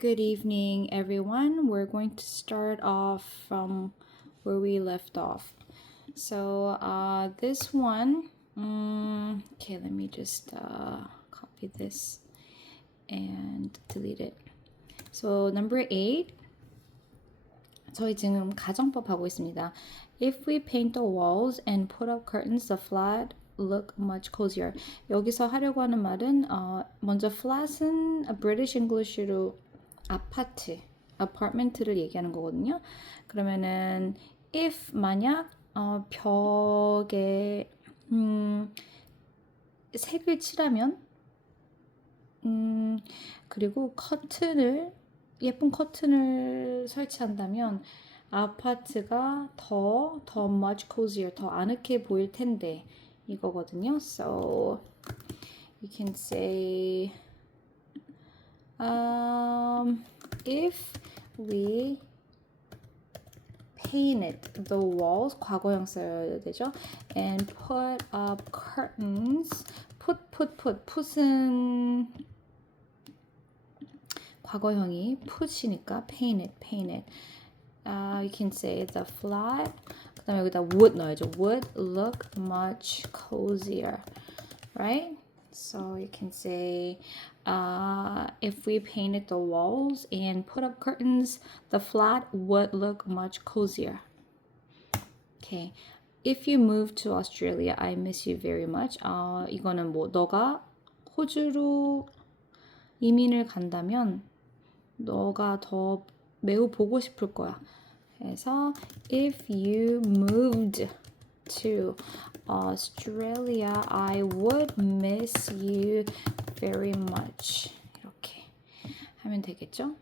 Good evening, everyone. We're going to start off from where we left off. So, this one, okay, let me just copy this and delete it. So, number 8. 저희 지금 가정법 하고 있습니다. If we paint the walls and put up curtains, the flat look much cozier. 여기서 하려고 하는 말은 먼저 flat은 British English로 아파트, apartment를 얘기하는 거거든요. 그러면은 if 만약 벽에 색을 칠하면 그리고 예쁜 커튼을 설치한다면 아파트가 더 much cozier, 더 아늑해 보일 텐데 이거거든요. So you can say if we painted the walls, 과거형 써야 되죠. And put up curtains. put은 과거형이 put이니까 painted. You can say the flat. 그다음에 여기다 would 넣어야죠. Would look much cozier, right? So you can say if we painted the walls and put up curtains, the flat would look much cozier. Okay. If you move to Australia, I miss you very much. 이거는 뭐 너가 호주로 이민을 간다면 너가 더 매우 보고 싶을 거야. 그래서 if you moved to Australia, I would miss you very much. 이렇게 하면 되겠죠?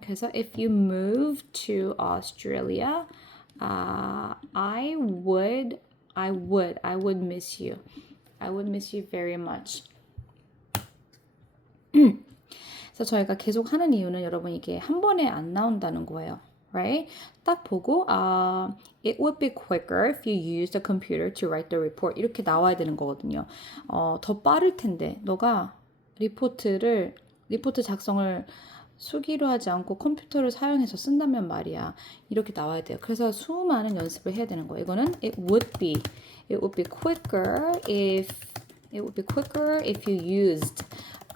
그래서 if you move to Australia, I would miss you. I would miss you very much. 그래서 저희가 계속 하는 이유는 여러분 이게 한 번에 안 나온다는 거예요. Right? 딱 보고 it would be quicker if you use the computer to write the report. 이렇게 나와야 되는 거거든요. 더 빠를 텐데 너가 리포트 작성을 수기로 하지 않고 컴퓨터를 사용해서 쓴다면 말이야. 이렇게 나와야 돼요. 그래서 수많은 연습을 해야 되는 거예요. 이거는 it would be quicker if you used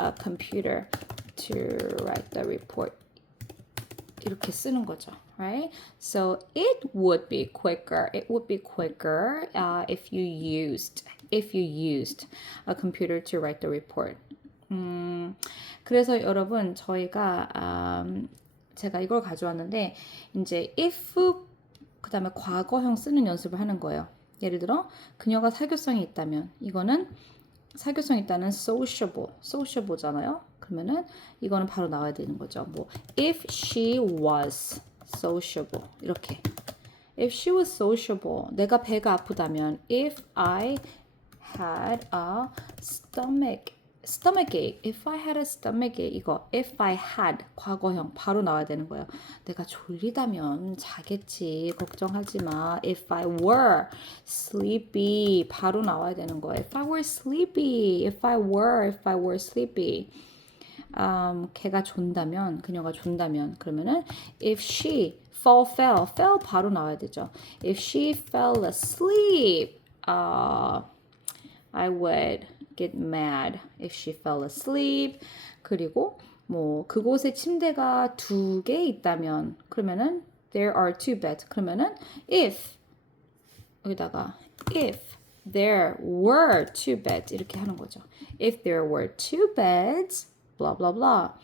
a computer to write the report. 이렇게 쓰는 거죠, right? So it would be quicker if you used a computer to write the report. 그래서 여러분 저희가 제가 이걸 가져왔는데 이제 if 그다음에 과거형 쓰는 연습을 하는 거예요. 예를 들어 그녀가 사교성이 있다면 이거는 사교성 있다는 sociable잖아요. 그러면은 이거는 바로 나와야 되는 거죠. 뭐 if she was sociable 이렇게. If she was sociable, 내가 배가 아프다면 if I had a stomachache, if I had a stomachache 이거 if I had 과거형 바로 나와야 되는 거예요. 내가 졸리다면 자겠지 걱정하지 마. If I were sleepy 바로 나와야 되는 거예요. If I were sleepy, if I were sleepy. 걔가 존다면 그녀가 존다면 그러면은 if she fell 바로 나와야 되죠. If she fell asleep, I would get mad if she fell asleep. 그리고 뭐 그곳에 침대가 2개 있다면 그러면은 there are 2 beds. 그러면은 if 여기다가 if there were 2 beds 이렇게 하는 거죠. If there were 2 beds, blah blah blah.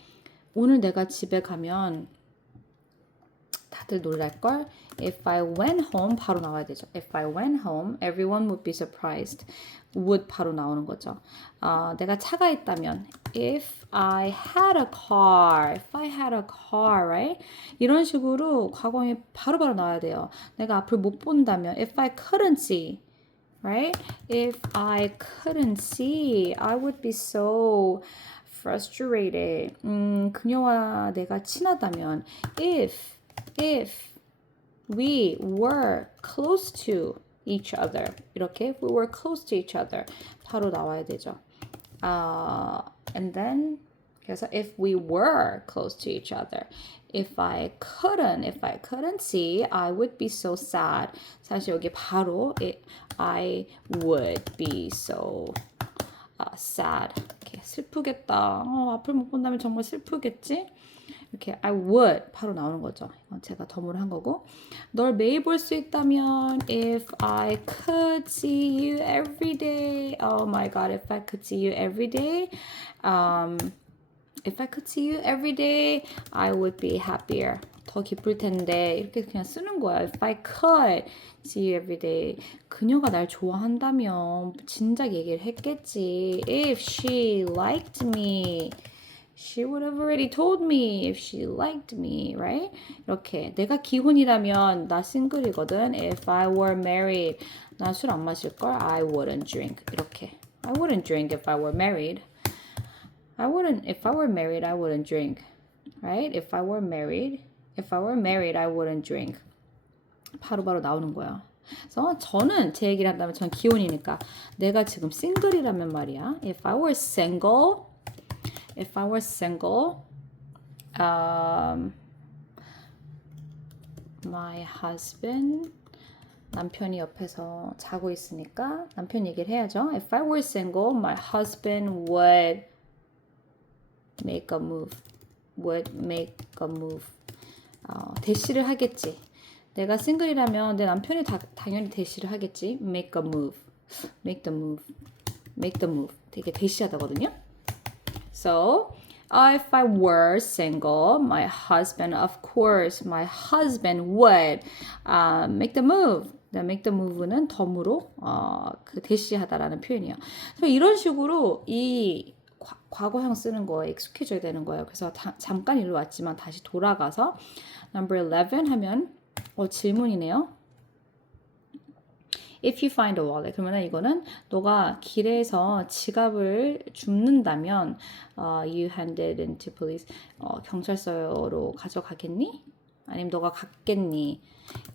오늘 내가 집에 가면 다들 놀랄걸? If I went home 바로 나와야 되죠. If I went home, everyone would be surprised. would 바로 나오는 거죠. 내가 차가 있다면 if I had a car, right? 이런 식으로 과거에 바로바로 나와야 돼요. 내가 앞을 못 본다면 if I couldn't see, right? If I couldn't see, I would be so frustrated. 그녀와 내가 친하다면 if we were close to each other 이렇게 if we were close to each other 바로 나와야 되죠. And then 그래서 if we were close to each other. If I couldn't see, I would be so sad. 사실 여기 바로 I would be so sad. 이렇게 슬프겠다. 앞을 못 본다면 정말 슬프겠지? 이렇게 I would 바로 나오는 거죠. 이건 제가 덤으로 한 거고. 널 매일 볼 수 있다면 if I could see you every day. Oh my god, if I could see you every day. If I could see you every day, I would be happier. 더 기쁠 텐데 이렇게 그냥 쓰는 거야. If I could see you every day. 그녀가 날 좋아한다면 진작 얘기를 했겠지. If she liked me, she would have already told me if she liked me, right? 이렇게 내가 기혼이라면 나 싱글이거든. If I were married, 나 술 안 마실 걸. I wouldn't drink. 이렇게. I wouldn't drink if I were married. If I were married, I wouldn't drink. Right? If I were married, I wouldn't drink. 바로바로 나오는 거야. 그래서 저는 제 얘기를 한다면 전 기혼이니까 내가 지금 싱글이라면 말이야. If I were single, my husband, 남편이 옆에서 자고 있으니까 남편 얘기를 해야죠. If I were single, my husband would make a move. 대시를 하겠지. 내가 싱글이라면 내 남편이 당연히 대시를 하겠지. Make the move. 되게 대시하다거든요. So, if I were single, my husband would make the move. make the move는 덤으로 그 대시하다라는 표현이에요. 그래서 이런 식으로 이 과거형 쓰는 거에 익숙해져야 되는 거예요. 그래서 잠깐 일로 왔지만 다시 돌아가서 number 11 하면 질문이네요. If you find a wallet, 그러면 이거는 너가 길에서 지갑을 줍는다면 you hand it into police, 경찰서로 가져가겠니? 아니면 너가 갖겠니?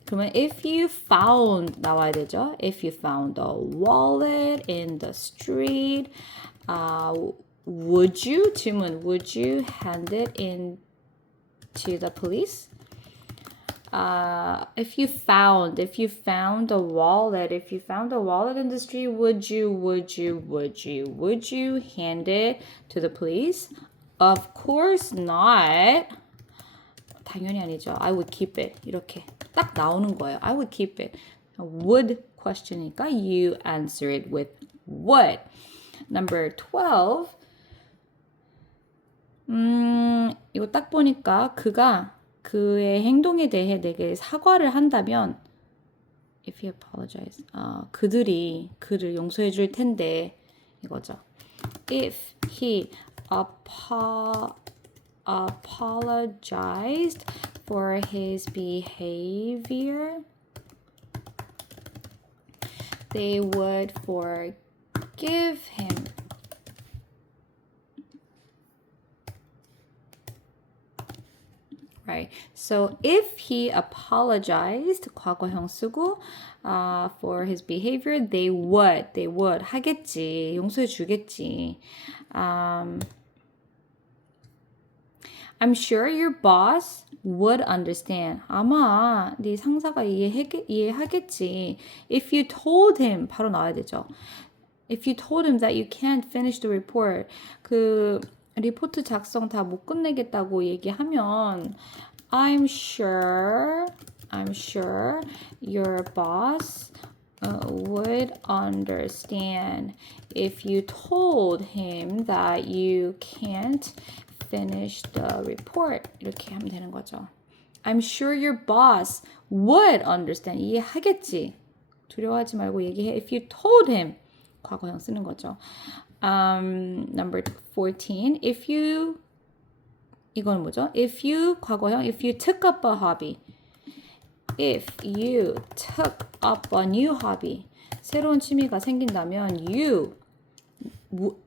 그러면 if you found 나와야 되죠. If you found a wallet in the street, would you? 질문. Would you hand it in to the police? If you found a wallet in the street, would you hand it to the police? Of course not. 당연히 아니죠. I would keep it. 이렇게 딱 나오는 거예요. I would keep it. Would question이니까 you answer it with would. Number 12. 이거 딱 보니까 그가 그의 행동에 대해 내게 사과를 한다면 if he apologize, 그들이 그를 용서해 줄 텐데 이거죠. If he apologized for his behavior, they would forgive him. Right. So if he apologized, 과거형 쓰고 for his behavior, they would 하겠지. 용서해 주겠지. I'm sure your boss would understand. 아마 네 상사가 이해하겠지. If you told him, 바로 나와야 되죠. If you told him that you can't finish the report, 그 리포트 작성 다 못 끝내겠다고 얘기하면 I'm sure your boss would understand if you told him that you can't finish the report. 이렇게 하면 되는 거죠. I'm sure your boss would understand. 이해하겠지. 두려워하지 말고 얘기해. If you told him. 과거형 쓰는 거죠. Number 14. 이건 뭐죠? If you took up a hobby. If you took up a new hobby. 새로운 취미가 생긴다면 you would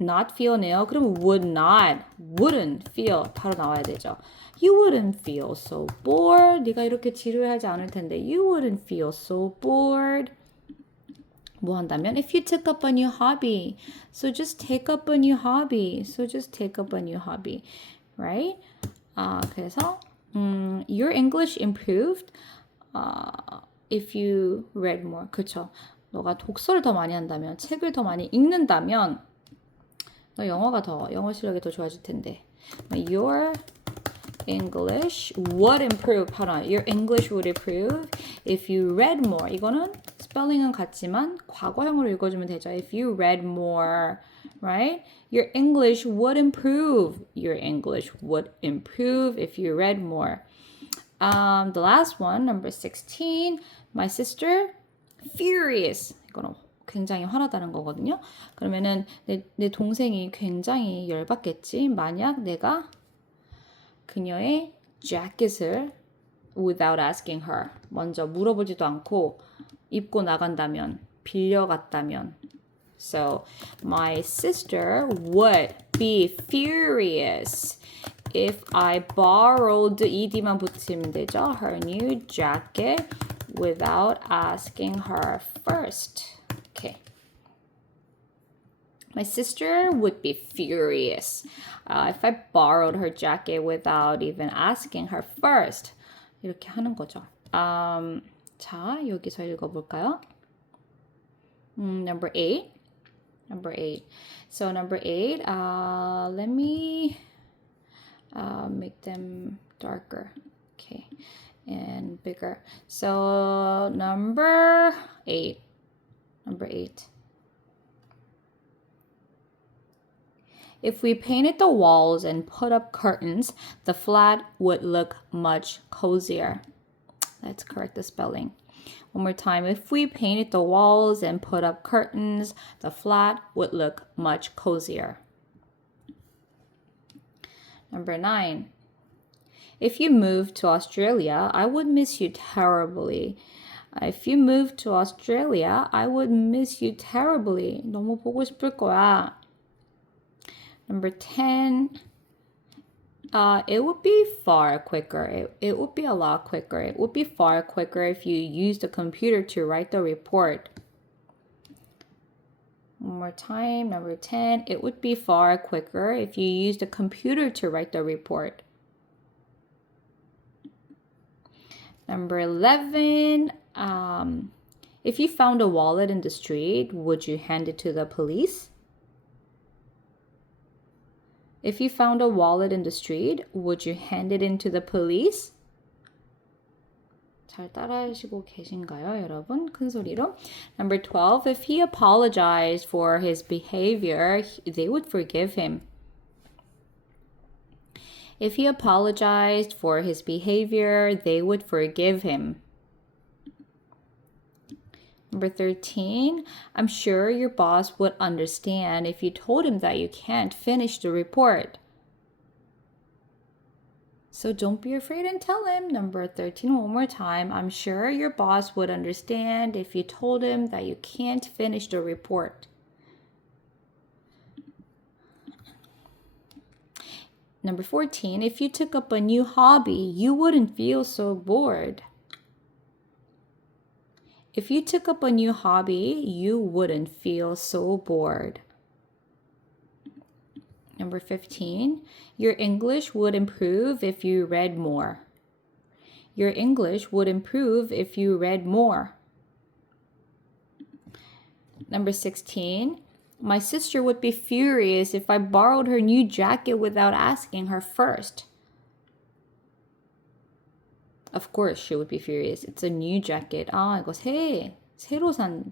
not feel네요. 그러면 wouldn't feel 바로 나와야 되죠. You wouldn't feel so bored. 네가 이렇게 지루해하지 않을 텐데. You wouldn't feel so bored. 뭐 한다면 if you took up a new hobby. So just take up a new hobby. So just take up a new hobby. Right? 그래서 your English improved if you read more. 그쵸? 너가 독서를 더 많이 한다면, 책을 더 많이 읽는다면 너 영어 실력이 더 좋아질 텐데. Your English would improve. Your English would improve if you read more. 이거는 스펠링은 같지만 과거형으로 읽어주면 되죠. If you read more, right? Your English would improve. Your English would improve if you read more. The last one, number 16. My sister, furious. 이거는 굉장히 화나다는 거거든요. 그러면은 내 동생이 굉장히 열받겠지. 만약 내가 그녀의 재킷을 without asking her 먼저 물어보지도 않고 입고 나간다면, 빌려갔다면. So, my sister would be furious if I borrowed ed만 붙이면 되죠. Her new jacket without asking her first. Okay. My sister would be furious if I borrowed her jacket without even asking her first. 이렇게 하는 거죠. 자, 여기서 읽어볼까요? Number 8. Number 8. So number 8, let me make them darker. Okay. And bigger. So number 8. Number 8. If we painted the walls and put up curtains, the flat would look much cozier. Let's correct the spelling. One more time. If we painted the walls and put up curtains, the flat would look much cozier. Number 9. If you moved to Australia, I would miss you terribly. If you moved to Australia, I would miss you terribly. 너무 보고 싶을 거야. Number 10, it would be far quicker. It would be a lot quicker. It would be far quicker if you used the computer to write the report. One more time, number 10, it would be far quicker if you used the computer to write the report. Number 11, if you found a wallet in the street, would you hand it to the police? If you found a wallet in the street, would you hand it in to the police? 잘 따라하시고 계신가요, 여러분? 큰 소리로. Number 12, if he apologized for his behavior, they would forgive him. If he apologized for his behavior, they would forgive him. Number 13, I'm sure your boss would understand if you told him that you can't finish the report. So don't be afraid and tell him. Number 13, one more time. I'm sure your boss would understand if you told him that you can't finish the report. Number 14, if you took up a new hobby, you wouldn't feel so bored. If you took up a new hobby, you wouldn't feel so bored. Number 15, your English would improve if you read more. Your English would improve if you read more. Number 16, my sister would be furious if I borrowed her new jacket without asking her first. Of course, she would be furious. It's a new jacket. 이거 새로 산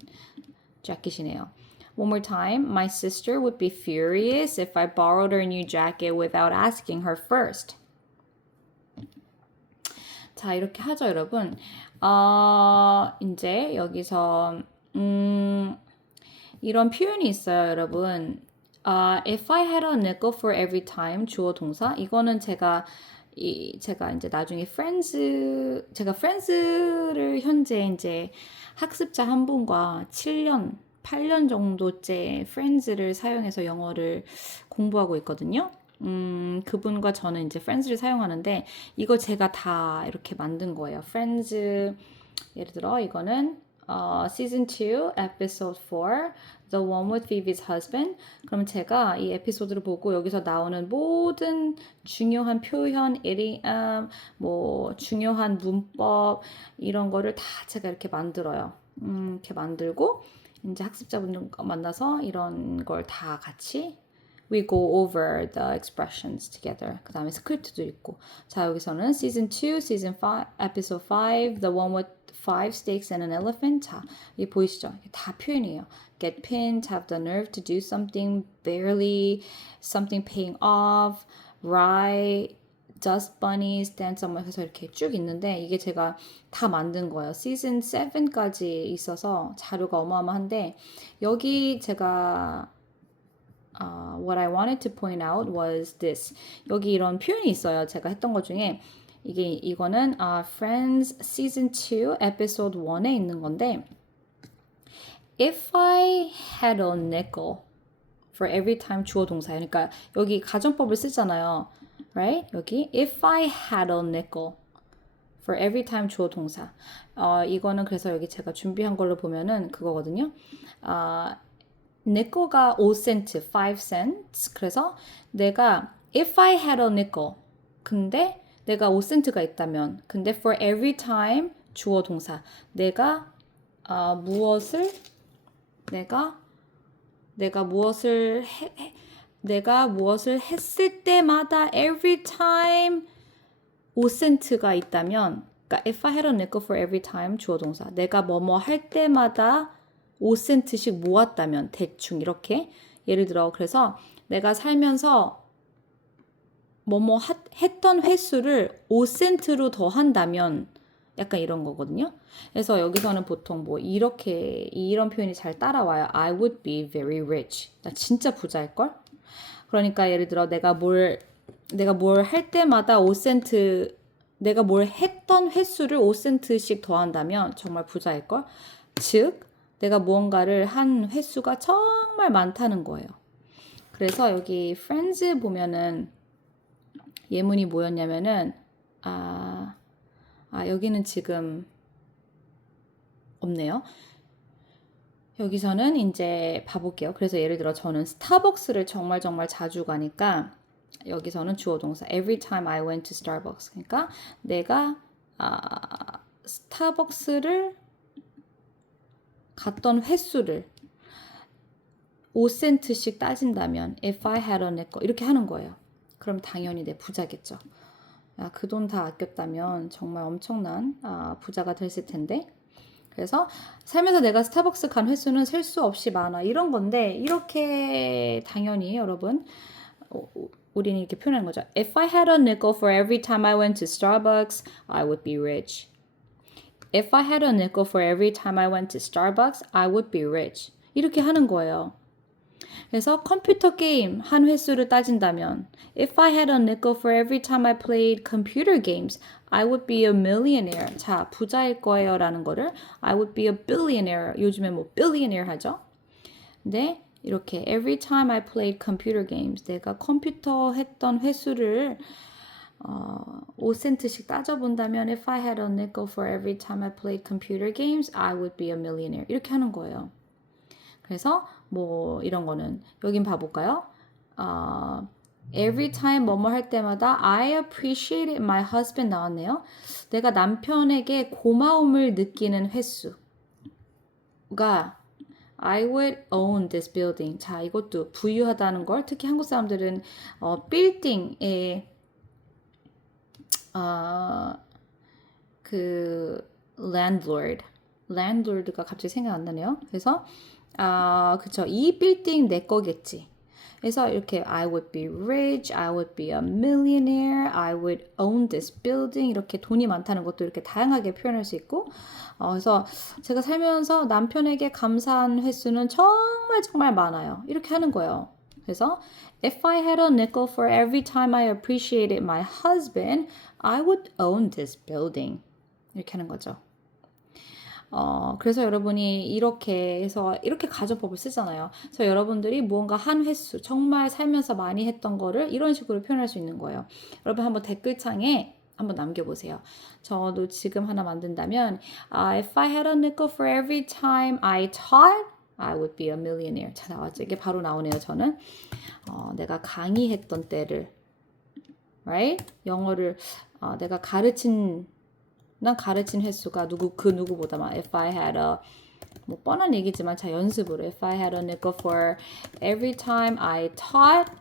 자켓이네요. One more time. My sister would be furious if I borrowed her new jacket without asking her first. 자, 이렇게 하죠, 여러분. 이제 여기서 이런 표현이 있어요, 여러분. If I had a nickel for every time, 주어 동사. 이거는 제가 이제 나중에 제가 프렌즈를 현재 이제 학습자 한 분과 8년 정도째 프렌즈를 사용해서 영어를 공부하고 있거든요. 그분과 저는 이제 프렌즈를 사용하는데 이거 제가 다 이렇게 만든 거예요. 프렌즈 예를 들어 이거는 season 2, episode 4, the one with Phoebe's husband. 그럼 제가 이 에피소드를 보고 여기서 나오는 모든 중요한 표현, idiom, 뭐 중요한 문법 이런 거를 다 제가 이렇게 만들어요. 이렇게 만들고 이제 학습자분들 만나서 이런 걸 다 같이 we go over the expressions together. 그 다음에 스크립트도 있고. 자, 여기서는 season 2, season 5, episode 5, the one with 5 steaks and an elephant. 자, 이 보이시죠? 다 표현이에요. Get pinned, have the nerve to do something, barely, something paying off, right, dust bunnies, dance somewhere 해서 이렇게 쭉 있는데 이게 제가 다 만든 거예요. 시즌 7까지 있어서 자료가 어마어마한데 여기 제가 what I wanted to point out was this. 여기 이런 표현이 있어요. 제가 했던 것 중에 이거는 Friends Season 2 Episode 1에 있는 건데 If I had a nickel for every time 주어 동사예요. 그러니까 여기 가정법을 쓰잖아요. Right? 여기 If I had a nickel for every time 주어 동사. 이거는 그래서 여기 제가 준비한 걸로 보면은 그거거든요. nickel가 5센트, 5cents. 그래서 내가 if I had a nickel. 근데 내가 5센트가 있다면 근데 for every time 주어 동사. 내가 무엇을 했을 때마다 every time 5센트가 있다면 그러니까 if I had a nickel for every time 주어 동사. 내가 뭐뭐 할 때마다 5센트씩 모았다면 대충 이렇게 예를 들어 그래서 내가 살면서 뭐뭐 했던 횟수를 5센트로 더 한다면 약간 이런 거거든요. 그래서 여기서는 보통 뭐 이런 표현이 잘 따라와요. I would be very rich. 나 진짜 부자일걸? 그러니까 예를 들어 내가 뭘 할 때마다 5센트 내가 뭘 했던 횟수를 5센트씩 더한다면 정말 부자일걸? 즉 내가 무언가를 한 횟수가 정말 많다는 거예요. 그래서 여기 Friends 보면은 예문이 뭐였냐면은 여기는 지금 없네요. 여기서는 이제 봐볼게요. 그래서 예를 들어 저는 스타벅스를 정말 자주 가니까 여기서는 주어 동사 every time I went to Starbucks. 그러니까 내가 스타벅스를 갔던 횟수를 5센트씩 따진다면 if I had a nickel 이렇게 하는 거예요. 그럼 당연히 내 부자겠죠. 그 돈 다 아꼈다면 정말 엄청난 부자가 됐을 텐데 그래서 살면서 내가 스타벅스 간 횟수는 셀 수 없이 많아 이런 건데 이렇게 당연히 여러분 우리는 이렇게 표현하는 거죠. If I had a nickel for every time I went to Starbucks, I would be rich. If I had a nickel for every time I went to Starbucks, I would be rich. 이렇게 하는 거예요. 그래서 컴퓨터 게임 한 횟수를 따진다면 If I had a nickel for every time I played computer games, I would be a millionaire. 자, 부자일 거예요 라는 거를 I would be a billionaire. 요즘에 뭐 billionaire 하죠. 근데 이렇게 every time I played computer games 내가 컴퓨터 했던 횟수를 5센트씩 따져본다면 If I had a nickel for every time I played computer games, I would be a millionaire. 이렇게 하는 거예요. 그래서 뭐 이런 거는 여긴 봐볼까요? Every time 뭐뭐 할 때마다 I appreciated my husband 나왔네요. 내가 남편에게 고마움을 느끼는 횟수가 I would own this building. 자, 이것도 부유하다는 걸 특히 한국 사람들은 빌딩에 그 landlord가 갑자기 생각 안 나네요. 그래서 그쵸. 이 빌딩 내 거겠지. 그래서 이렇게 I would be rich, I would be a millionaire, I would own this building 이렇게 돈이 많다는 것도 이렇게 다양하게 표현할 수 있고 그래서 제가 살면서 남편에게 감사한 횟수는 정말 많아요. 이렇게 하는 거예요. 그래서 If I had a nickel for every time I appreciated my husband, I would own this building. 이렇게 하는 거죠. 그래서 여러분이 이렇게 해서 이렇게 가정법을 쓰잖아요. 그래서 여러분들이 무언가 한 횟수, 정말 살면서 많이 했던 거를 이런 식으로 표현할 수 있는 거예요. 여러분 한번 댓글창에 한번 남겨보세요. 저도 지금 하나 만든다면 If I had a nickel for every time I taught, I would be a millionaire. 자, 나왔죠. 이게 바로 나오네요. 저는 내가 강의했던 때를 right? 영어를 내가 난 가르친 횟수가 그 누구보다 많아. If I had a 뭐 뻔한 얘기지만 자 연습으로 If I had a nickel for every time I taught,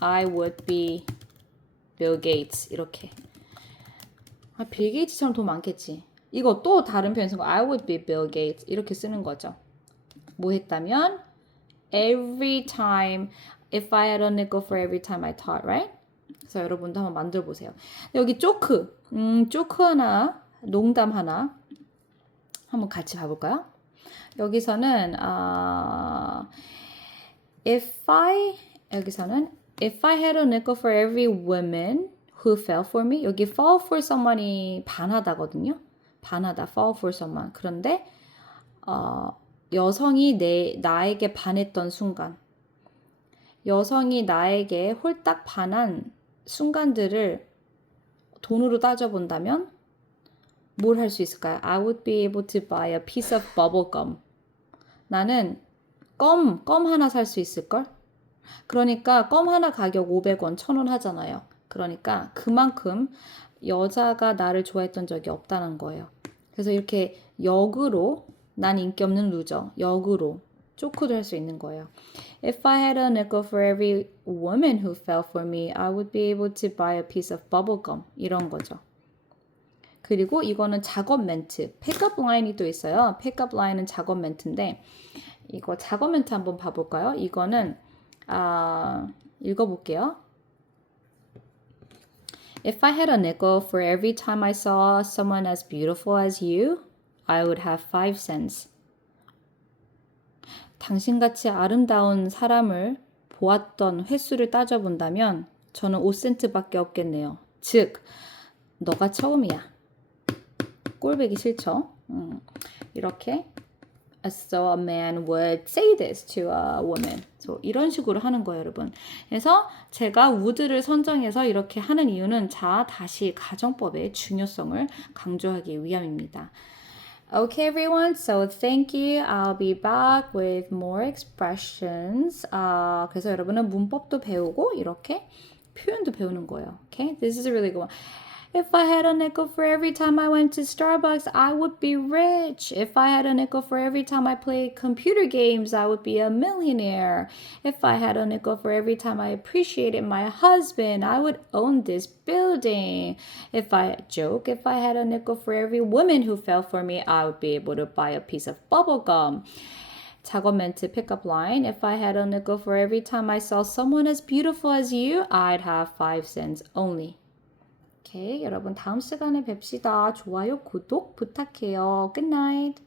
I would be Bill Gates 이렇게. 빌 게이츠처럼 돈 많겠지. 이거 또 다른 표현 쓴 거 I would be Bill Gates 이렇게 쓰는 거죠. 뭐 했다면 every time if I had a nickel for every time I taught, right? 그래서 여러분도 한번 만들어 보세요. 여기 조크 하나, 농담 하나 한번 같이 봐볼까요? 여기서는 여기서는 if I had a nickel for every woman who fell for me. 여기 fall for someone이 반하다거든요. 반하다, fall for someone. 그런데 여성이 나에게 반했던 순간, 여성이 나에게 홀딱 반한 순간들을 돈으로 따져본다면 뭘 할 수 있을까요? I would be able to buy a piece of bubble gum. 나는 껌 하나 살 수 있을걸? 그러니까 껌 하나 가격 500원, 1000원 하잖아요. 그러니까 그만큼 여자가 나를 좋아했던 적이 없다는 거예요. 그래서 이렇게 역으로 난 인기 없는 루저, 역으로 쪼크도 할 수 있는 거예요. If I had a nickel for every woman who fell for me, I would be able to buy a piece of bubble gum. 이런 거죠. 그리고 이거는 작업 멘트, 픽업 라인이 또 있어요. 픽업 라인은 작업 멘트인데 이거 작업 멘트 한번 봐볼까요? 이거는 읽어볼게요. If I had a nickel for every time I saw someone as beautiful as you, I would have 5 cents. 당신같이 아름다운 사람을 보았던 횟수를 따져본다면 저는 5센트밖에 없겠네요. 즉, 너가 처음이야. 꼴보기 싫죠? 이렇게 So a man would say this to a woman. So 이런 식으로 하는 거예요, 여러분. 그래서 제가 would를 선정해서 이렇게 하는 이유는 다시 가정법의 중요성을 강조하기 위함입니다. Okay, everyone. So thank you. I'll be back with more expressions. 그래서 여러분은 문법도 배우고 이렇게 표현도 배우는 거예요. Okay, this is a really good one. If I had a nickel for every time I went to Starbucks, I would be rich. If I had a nickel for every time I played computer games, I would be a millionaire. If I had a nickel for every time I appreciated my husband, I would own this building. If I had a nickel for every woman who fell for me, I would be able to buy a piece of bubble gum. 작업 멘트 pickup line. If I had a nickel for every time I saw someone as beautiful as you, I'd have 5 cents only. 오케이, 여러분 다음 시간에 뵙시다. 좋아요, 구독 부탁해요. Good night.